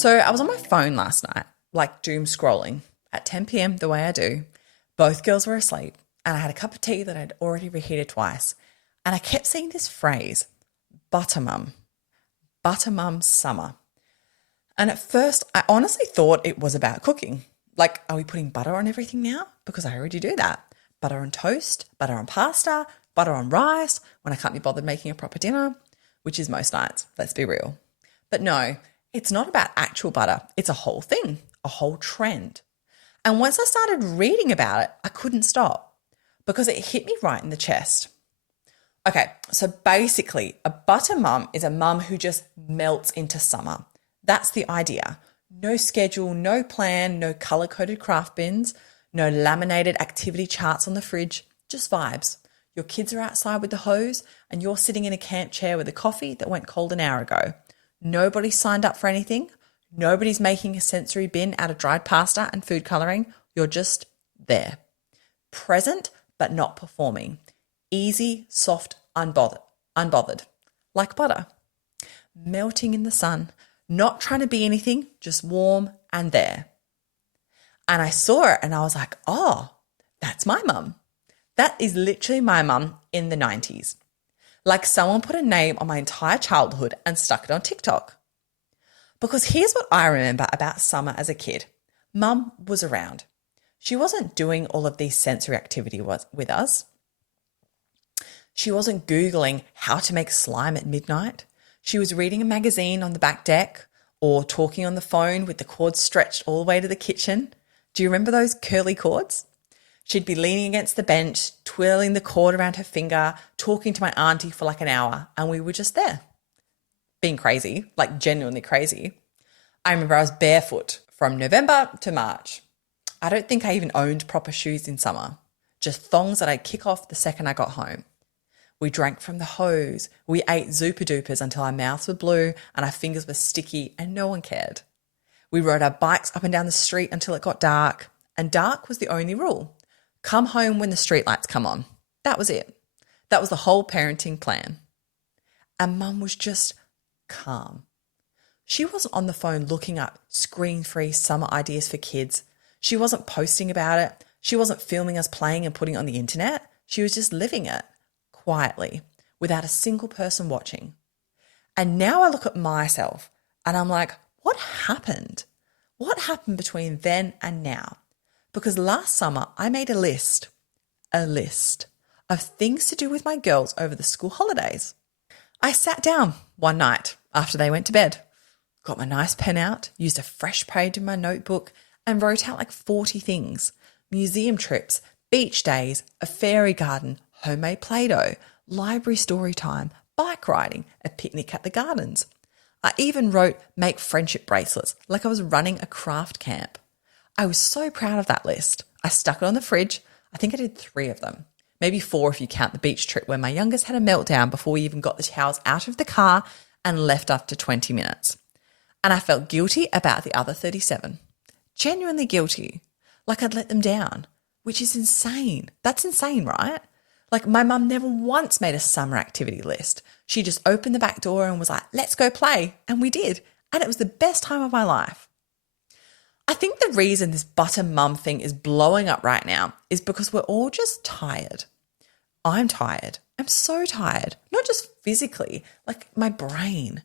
So I was on my phone last night, like doom scrolling at 10 p.m. the way I do. Both girls were asleep and I had a cup of tea that I'd already reheated twice. And I kept seeing this phrase, buttermum summer. And at first I honestly thought it was about cooking. Like, are we putting butter on everything now? Because I already do that. Butter on toast, butter on pasta, butter on rice when I can't be bothered making a proper dinner, which is most nights, let's be real. But no, it's not about actual butter. It's a whole thing, a whole trend. And once I started reading about it, I couldn't stop because it hit me right in the chest. Okay, so basically a butter mum is a mum who just melts into summer. That's the idea. No schedule, no plan, no color-coded craft bins, no laminated activity charts on the fridge, just vibes. Your kids are outside with the hose and you're sitting in a camp chair with a coffee that went cold an hour ago. Nobody signed up for anything. Nobody's making a sensory bin out of dried pasta and food colouring. You're just there. Present, but not performing. Easy, soft, unbothered. Like butter. Melting in the sun. Not trying to be anything, just warm and there. And I saw it and I was like, oh, that's my mum. That is literally my mum in the 90s. Like someone put a name on my entire childhood and stuck it on TikTok. Because here's what I remember about summer as a kid. Mum was around. She wasn't doing all of these sensory activity with us. She wasn't Googling how to make slime at midnight. She was reading a magazine on the back deck or talking on the phone with the cord stretched all the way to the kitchen. Do you remember those curly cords? She'd be leaning against the bench, twirling the cord around her finger, talking to my auntie for like an hour, and we were just there. Being crazy, like genuinely crazy. I remember I was barefoot from November to March. I don't think I even owned proper shoes in summer, just thongs that I'd kick off the second I got home. We drank from the hose. We ate Zupa Dupas until our mouths were blue and our fingers were sticky and no one cared. We rode our bikes up and down the street until it got dark, and dark was the only rule. Come home when the streetlights come on. That was it. That was the whole parenting plan. And Mum was just calm. She wasn't on the phone looking up screen-free summer ideas for kids. She wasn't posting about it. She wasn't filming us playing and putting it on the internet. She was just living it quietly without a single person watching. And now I look at myself and I'm like, what happened? What happened between then and now? Because last summer I made a list of things to do with my girls over the school holidays. I sat down one night after they went to bed, got my nice pen out, used a fresh page in my notebook and wrote out like 40 things. Museum trips, beach days, a fairy garden, homemade Play-Doh, library story time, bike riding, a picnic at the gardens. I even wrote make friendship bracelets like I was running a craft camp. I was so proud of that list. I stuck it on the fridge. I think I did 3 of them, maybe 4 if you count the beach trip where my youngest had a meltdown before we even got the towels out of the car and left after 20 minutes. And I felt guilty about the other 37. Genuinely guilty. Like I'd let them down, which is insane. That's insane, right? Like my mum never once made a summer activity list. She just opened the back door and was like, let's go play. And we did. And it was the best time of my life. I think the reason this butter mum thing is blowing up right now is because we're all just tired. I'm tired. I'm so tired. Not just physically, like my brain.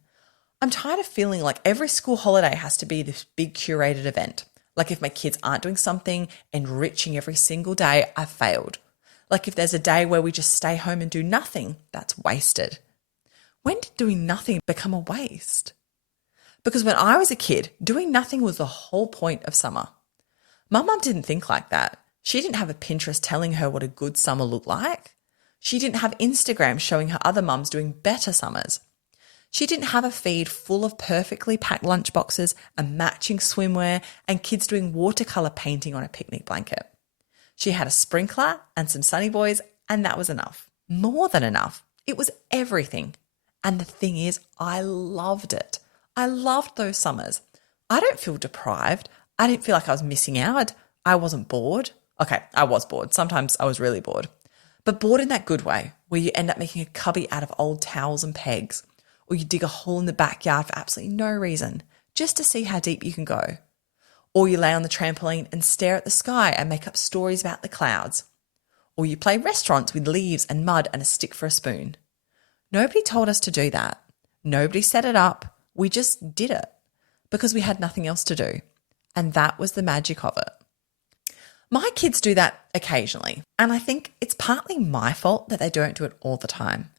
I'm tired of feeling like every school holiday has to be this big curated event. Like if my kids aren't doing something enriching every single day, I've failed. Like if there's a day where we just stay home and do nothing, that's wasted. When did doing nothing become a waste? Because when I was a kid, doing nothing was the whole point of summer. My mum didn't think like that. She didn't have a Pinterest telling her what a good summer looked like. She didn't have Instagram showing her other mums doing better summers. She didn't have a feed full of perfectly packed lunchboxes and matching swimwear and kids doing watercolour painting on a picnic blanket. She had a sprinkler and some sunny boys, and that was enough. More than enough. It was everything. And the thing is, I loved it. I loved those summers. I don't feel deprived. I didn't feel like I was missing out. I wasn't bored. Okay, I was bored. Sometimes I was really bored. But bored in that good way, where you end up making a cubby out of old towels and pegs, or you dig a hole in the backyard for absolutely no reason, just to see how deep you can go. Or you lay on the trampoline and stare at the sky and make up stories about the clouds. Or you play restaurants with leaves and mud and a stick for a spoon. Nobody told us to do that. Nobody set it up. We just did it because we had nothing else to do. And that was the magic of it. My kids do that occasionally, and I think it's partly my fault that they don't do it all the time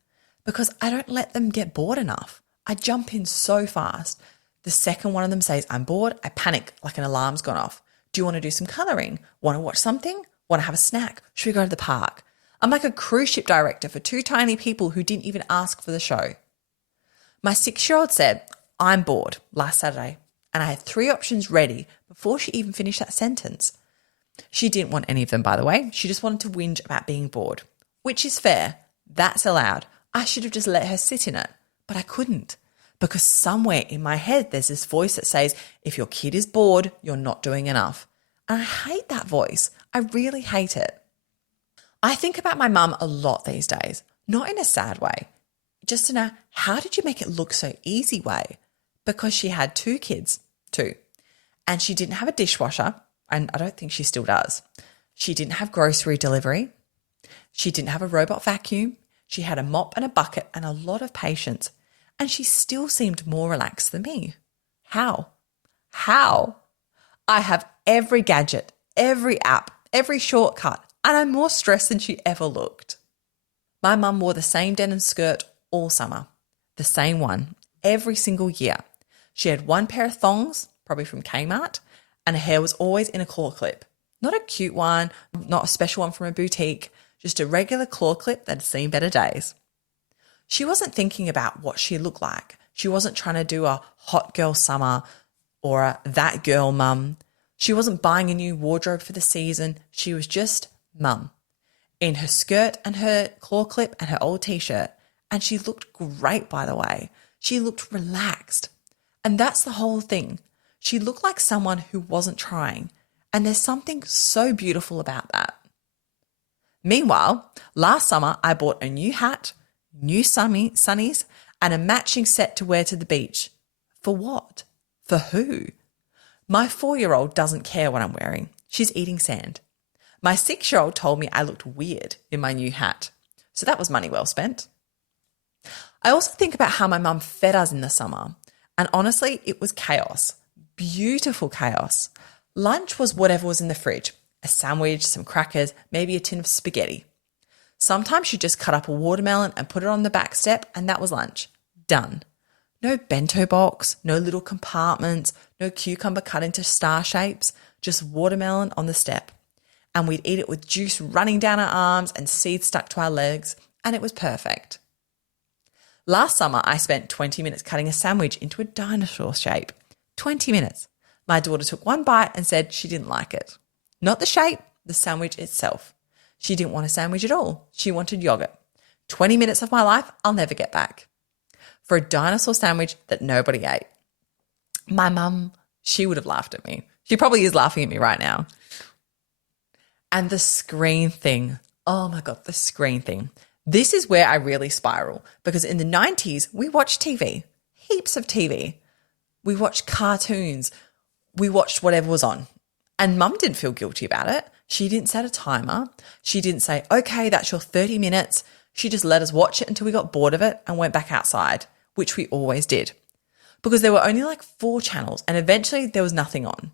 because I don't let them get bored enough. I jump in so fast. The second one of them says, I'm bored, I panic like an alarm's gone off. Do you want to do some colouring? Want to watch something? Want to have a snack? Should we go to the park? I'm like a cruise ship director for two tiny people who didn't even ask for the show. My 6-year-old said, I'm bored last Saturday, and I had 3 options ready before she even finished that sentence. She didn't want any of them, by the way. She just wanted to whinge about being bored, which is fair. That's allowed. I should have just let her sit in it, but I couldn't because somewhere in my head there's this voice that says, if your kid is bored, you're not doing enough. And I hate that voice. I really hate it. I think about my mum a lot these days, not in a sad way, just in a how did you make it look so easy way? Because she had 2 kids, and she didn't have a dishwasher, and I don't think she still does. She didn't have grocery delivery. She didn't have a robot vacuum. She had a mop and a bucket and a lot of patience, and she still seemed more relaxed than me. How? I have every gadget, every app, every shortcut, and I'm more stressed than she ever looked. My mum wore the same denim skirt all summer, the same one, every single year. She had 1 pair of thongs, probably from Kmart, and her hair was always in a claw clip. Not a cute one, not a special one from a boutique, just a regular claw clip that had seen better days. She wasn't thinking about what she looked like. She wasn't trying to do a hot girl summer or a that girl mum. She wasn't buying a new wardrobe for the season. She was just mum in her skirt and her claw clip and her old t-shirt. And she looked great, by the way. She looked relaxed. And that's the whole thing. She looked like someone who wasn't trying. And there's something so beautiful about that. Meanwhile, last summer, I bought a new hat, new sunnies, and a matching set to wear to the beach. For what? For who? My 4-year-old doesn't care what I'm wearing. She's eating sand. My 6-year-old told me I looked weird in my new hat. So that was money well spent. I also think about how my mum fed us in the summer. And honestly, it was chaos. Beautiful chaos. Lunch was whatever was in the fridge. A sandwich, some crackers, maybe a tin of spaghetti. Sometimes she'd just cut up a watermelon and put it on the back step, and that was lunch. Done. No bento box, no little compartments, no cucumber cut into star shapes, just watermelon on the step. And we'd eat it with juice running down our arms and seeds stuck to our legs, and it was perfect. Last summer, I spent 20 minutes cutting a sandwich into a dinosaur shape. 20 minutes. My daughter took 1 bite and said she didn't like it. Not the shape, the sandwich itself. She didn't want a sandwich at all. She wanted yogurt. 20 minutes of my life I'll never get back. For a dinosaur sandwich that nobody ate. My mum, she would have laughed at me. She probably is laughing at me right now. And the screen thing. Oh my God, the screen thing. This is where I really spiral because in the 90s, we watched TV, heaps of TV. We watched cartoons. We watched whatever was on. And mum didn't feel guilty about it. She didn't set a timer. She didn't say, okay, that's your 30 minutes. She just let us watch it until we got bored of it and went back outside, which we always did. Because there were only like 4 channels and eventually there was nothing on.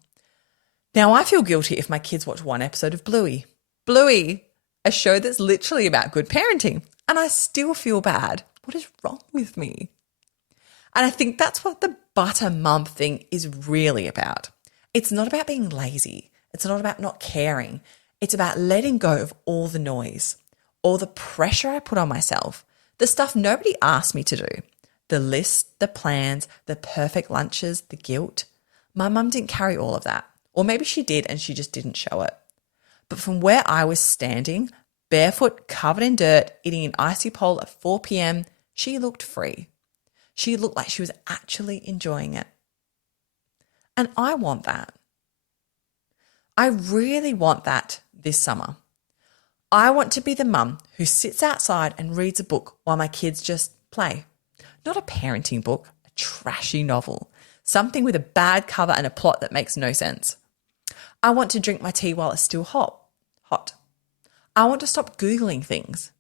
Now I feel guilty if my kids watch 1 episode of Bluey. Bluey, a show that's literally about good parenting. And I still feel bad. What is wrong with me? And I think that's what the butter mum thing is really about. It's not about being lazy. It's not about not caring. It's about letting go of all the noise, all the pressure I put on myself, the stuff nobody asked me to do, the lists, the plans, the perfect lunches, the guilt. My mum didn't carry all of that. Or maybe she did and she just didn't show it. But from where I was standing, barefoot, covered in dirt, eating an icy pole at 4 p.m, she looked free. She looked like she was actually enjoying it. And I want that. I really want that this summer. I want to be the mum who sits outside and reads a book while my kids just play. Not a parenting book, a trashy novel. something with a bad cover and a plot that makes no sense. I want to drink my tea while it's still hot. I want to stop Googling things.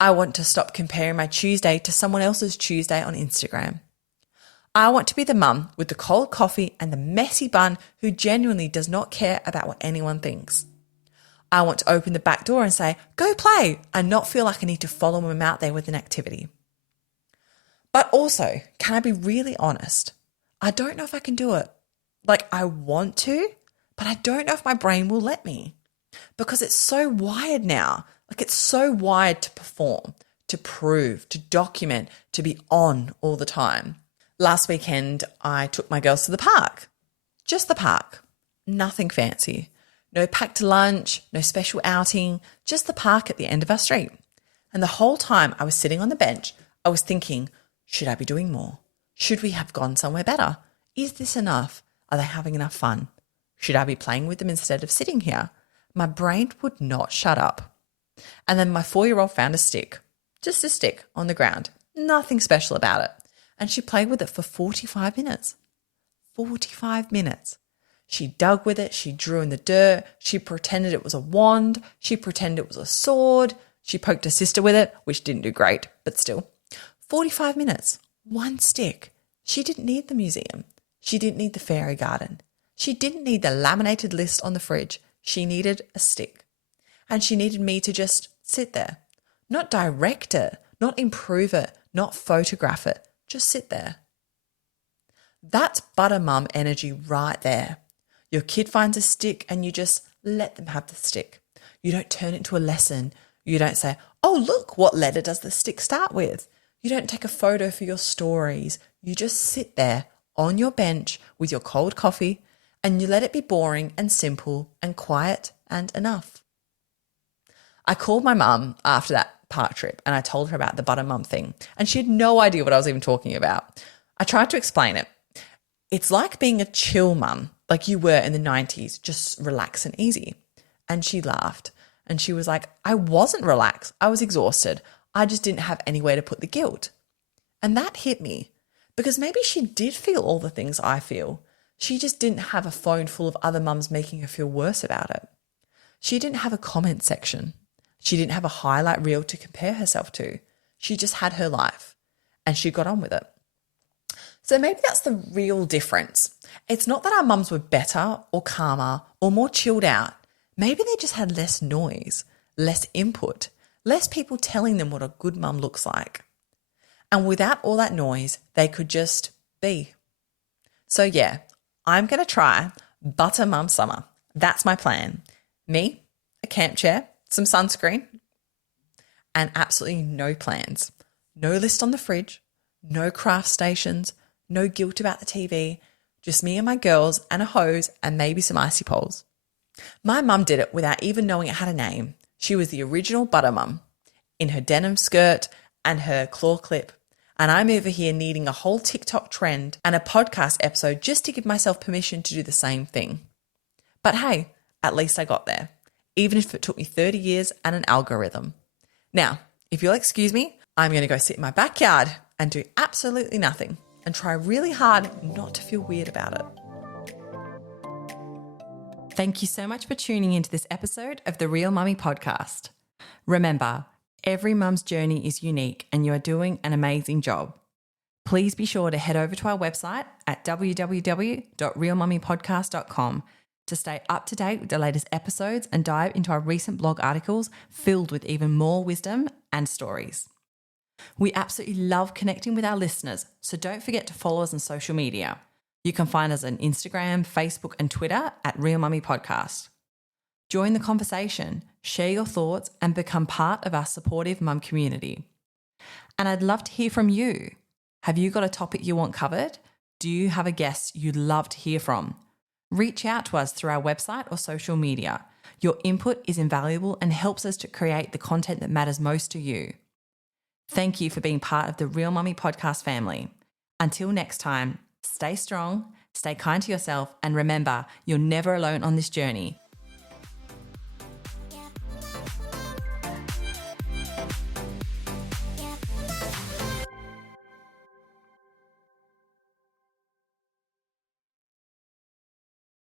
I want to stop comparing my Tuesday to someone else's Tuesday on Instagram. I want to be the mum with the cold coffee and the messy bun who genuinely does not care about what anyone thinks. I want to open the back door and say, go play, and not feel like I need to follow them out there with an activity. But also, can I be really honest? I don't know if I can do it. Like, I want to, but I don't know if my brain will let me because it's so wired now. Like, it's so wired to perform, to prove, to document, to be on all the time. Last weekend, I took my girls to the park. Just the park. Nothing fancy. No packed lunch, no special outing, just the park at the end of our street. And the whole time I was sitting on the bench, I was thinking, should I be doing more? Should we have gone somewhere better? Is this enough? Are they having enough fun? Should I be playing with them instead of sitting here? My brain would not shut up. And then my 4-year-old found a stick, just a stick on the ground, nothing special about it. And she played with it for 45 minutes. 45 minutes. She dug with it, she drew in the dirt, she pretended it was a wand, she pretended it was a sword, she poked her sister with it, which didn't do great, but still. 45 minutes, one stick. She didn't need the museum. She didn't need the fairy garden. She didn't need the laminated list on the fridge. She needed a stick. And she needed me to just sit there, not direct it, not improve it, not photograph it, just sit there. That's butter mum energy right there. Your kid finds a stick and you just let them have the stick. You don't turn it into a lesson. You don't say, oh, look, what letter does the stick start with? You don't take a photo for your stories. You just sit there on your bench with your cold coffee and you let it be boring and simple and quiet and enough. I called my mum after that park trip and I told her about the butter mum thing and she had no idea what I was even talking about. I tried to explain it. It's like being a chill mum, like you were in the 90s, just relax and easy. And she laughed and she was like, I wasn't relaxed. I was exhausted. I just didn't have anywhere to put the guilt. And that hit me because maybe she did feel all the things I feel. She just didn't have a phone full of other mums making her feel worse about it. She didn't have a comment section. She didn't have a highlight reel to compare herself to. She just had her life and she got on with it. So maybe that's the real difference. It's not that our mums were better or calmer or more chilled out. Maybe they just had less noise, less input, less people telling them what a good mum looks like. And without all that noise, they could just be. So yeah, I'm going to try butter mum summer. That's my plan. Me, a camp chair, some sunscreen, and absolutely no plans. No list on the fridge, no craft stations, no guilt about the TV, just me and my girls and a hose and maybe some icy poles. My mum did it without even knowing it had a name. She was the original butter mum in her denim skirt and her claw clip. And I'm over here needing a whole TikTok trend and a podcast episode just to give myself permission to do the same thing. But hey, at least I got there, even if it took me 30 years and an algorithm. Now, if you'll excuse me, I'm going to go sit in my backyard and do absolutely nothing and try really hard not to feel weird about it. Thank you so much for tuning into this episode of the Real Mummy podcast. Remember, every mum's journey is unique and you are doing an amazing job. Please be sure to head over to our website at www.realmummypodcast.com to stay up to date with the latest episodes and dive into our recent blog articles filled with even more wisdom and stories. We absolutely love connecting with our listeners, so don't forget to follow us on social media. You can find us on Instagram, Facebook and Twitter at Real Mummy Podcast. Join the conversation, share your thoughts and become part of our supportive mum community. And I'd love to hear from you. Have you got a topic you want covered? Do you have a guest you'd love to hear from? Reach out to us through our website or social media. Your input is invaluable and helps us to create the content that matters most to you. Thank you for being part of the Real Mummy podcast family. Until next time, stay strong, stay kind to yourself, and remember, you're never alone on this journey.